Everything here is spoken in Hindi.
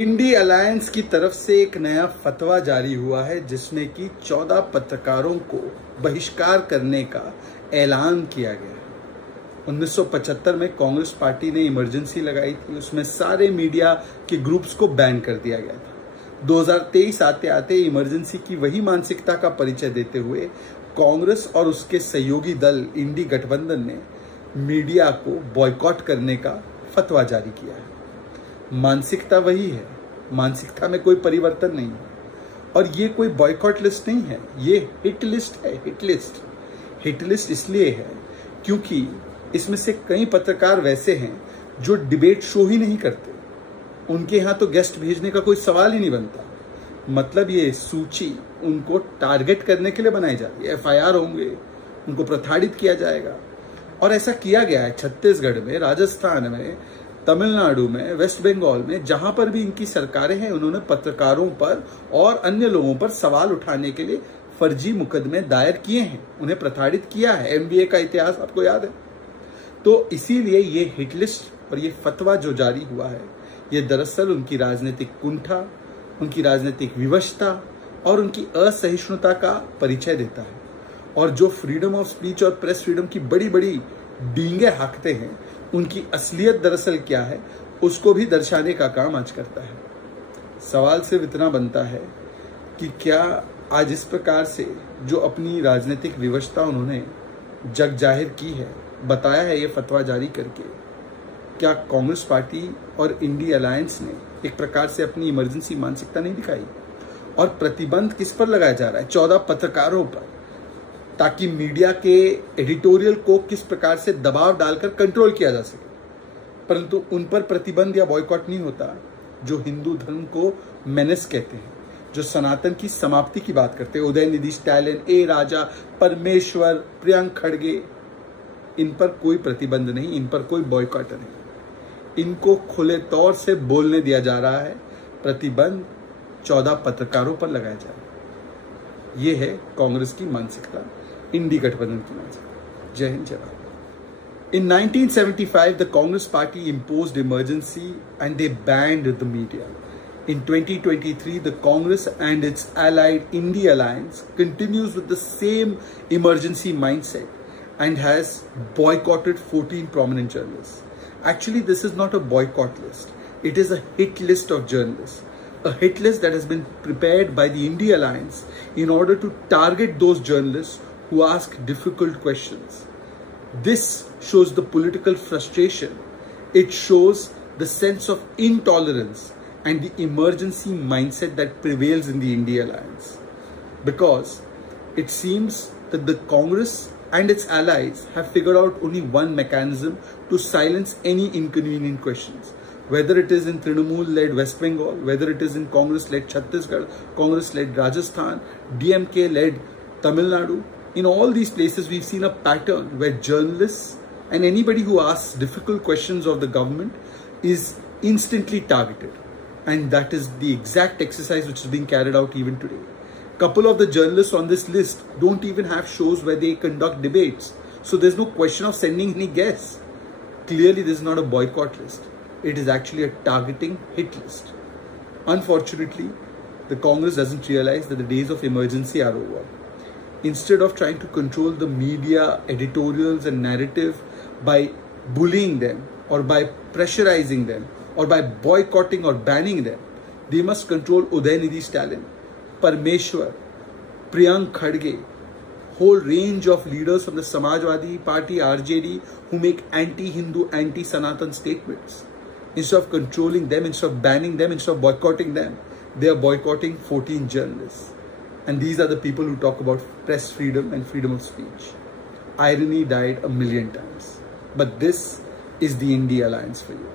इंडी अलायंस की तरफ से एक नया फतवा जारी हुआ है जिसमें कि 14 पत्रकारों को बहिष्कार करने का ऐलान किया गया है। 1975 में कांग्रेस पार्टी ने इमरजेंसी लगाई थी, उसमें सारे मीडिया के ग्रुप्स को बैन कर दिया गया था। 2023 आते आते इमरजेंसी की वही मानसिकता का परिचय देते हुए कांग्रेस और उसके सहयोगी दल इंडी गठबंधन ने मीडिया को बॉयकॉट करने का फतवा जारी किया है। मानसिकता वही है, मानसिकता में कोई परिवर्तन नहीं है। और ये कोई बॉयकॉट लिस्ट नहीं है, ये हिट लिस्ट है। हिट लिस्ट इसलिए है क्योंकि इसमें से कई पत्रकार वैसे हैं जो डिबेट शो ही नहीं करते, उनके यहां तो गेस्ट भेजने का कोई सवाल ही नहीं बनता। मतलब ये सूची उनको टारगेट करने के लिए बनाई जाती है। FIR होंगे, उनको प्रताड़ित किया जाएगा। और ऐसा किया गया है छत्तीसगढ़ में, राजस्थान में, तमिलनाडु में, वेस्ट बंगाल में, जहां पर भी इनकी सरकारें हैं, उन्होंने पत्रकारों पर और अन्य लोगों पर सवाल उठाने के लिए फर्जी मुकदमे दायर किए हैं, उन्हें प्रताड़ित किया है। MBA का इतिहास आपको याद है। तो इसीलिए ये हिट लिस्ट और ये फतवा जो जारी हुआ है, ये दरअसल उनकी राजनीतिक कुंठा, उनकी राजनीतिक विवशता और उनकी असहिष्णुता का परिचय देता है। और जो फ्रीडम ऑफ स्पीच और प्रेस फ्रीडम की बड़ी बड़ी डींगे हाँकते हैं, उनकी असलियत दरअसल क्या है उसको भी दर्शाने का काम आज करता है। सवाल सिर्फ इतना बनता है कि क्या आज इस प्रकार से जो अपनी राजनीतिक विवशता उन्होंने जग जाहिर की है, बताया है ये फतवा जारी करके, क्या कांग्रेस पार्टी और इंडी अलायंस ने एक प्रकार से अपनी इमरजेंसी मानसिकता नहीं दिखाई? और प्रतिबंध किस पर लगाया जा रहा है? 14 पत्रकारों पर, ताकि मीडिया के एडिटोरियल को किस प्रकार से दबाव डालकर कंट्रोल किया जा सके। परंतु उन पर प्रतिबंध या बॉयकॉट नहीं होता जो हिंदू धर्म को मेनेस कहते हैं, जो सनातन की समाप्ति की बात करते हैं। उदयनिधि स्टैलिन, A राजा, परमेश्वर, प्रियंक खड़गे, इन पर कोई प्रतिबंध नहीं, इन पर कोई बॉयकॉट नहीं। इनको खुले तौर से बोलने दिया जा रहा है। प्रतिबंध 14 पत्रकारों पर लगाया जा रहा है। यह है कांग्रेस की मानसिकता, इंडी गठबंधन की मानसिकता। जय हिंद, जय Bharat. In 1975, the Congress Party imposed emergency and they banned the media. In 2023, the Congress and its allied Indy Alliance continues with the same emergency mindset and has boycotted 14 prominent journalists. Actually, this is not a boycott list. It is a hit list of journalists. A hit list that has been prepared by the Indy Alliance in order to target those journalists who ask difficult questions. This shows the political frustration. It shows the sense of intolerance and the emergency mindset that prevails in the Indy Alliance. Because it seems that the Congress and its allies have figured out only one mechanism to silence any inconvenient questions. Whether it is in Trinamool-led West Bengal, whether it is in Congress-led Chhattisgarh, Congress-led Rajasthan, DMK-led Tamil Nadu, in all these places we've seen a pattern where journalists and anybody who asks difficult questions of the government is instantly targeted. And that is the exact exercise which is being carried out even today. Couple of the journalists on this list don't even have shows where they conduct debates. So there's no question of sending any guests. Clearly this is not a boycott list. It is actually a targeting hit list. Unfortunately, the Congress doesn't realize that the days of emergency are over. Instead of trying to control the media editorials and narrative by bullying them or by pressurizing them or by boycotting or banning them, they must control Udayanidhi Stalin, Parmeshwar, Priyank Khadge, whole range of leaders from the Samajwadi Party, RJD, who make anti-Hindu, anti-Sanatan statements. Instead of controlling them, instead of banning them, instead of boycotting them, they are boycotting 14 journalists. And these are the people who talk about press freedom and freedom of speech. Irony died a million times. But this is the Indy Alliance for you.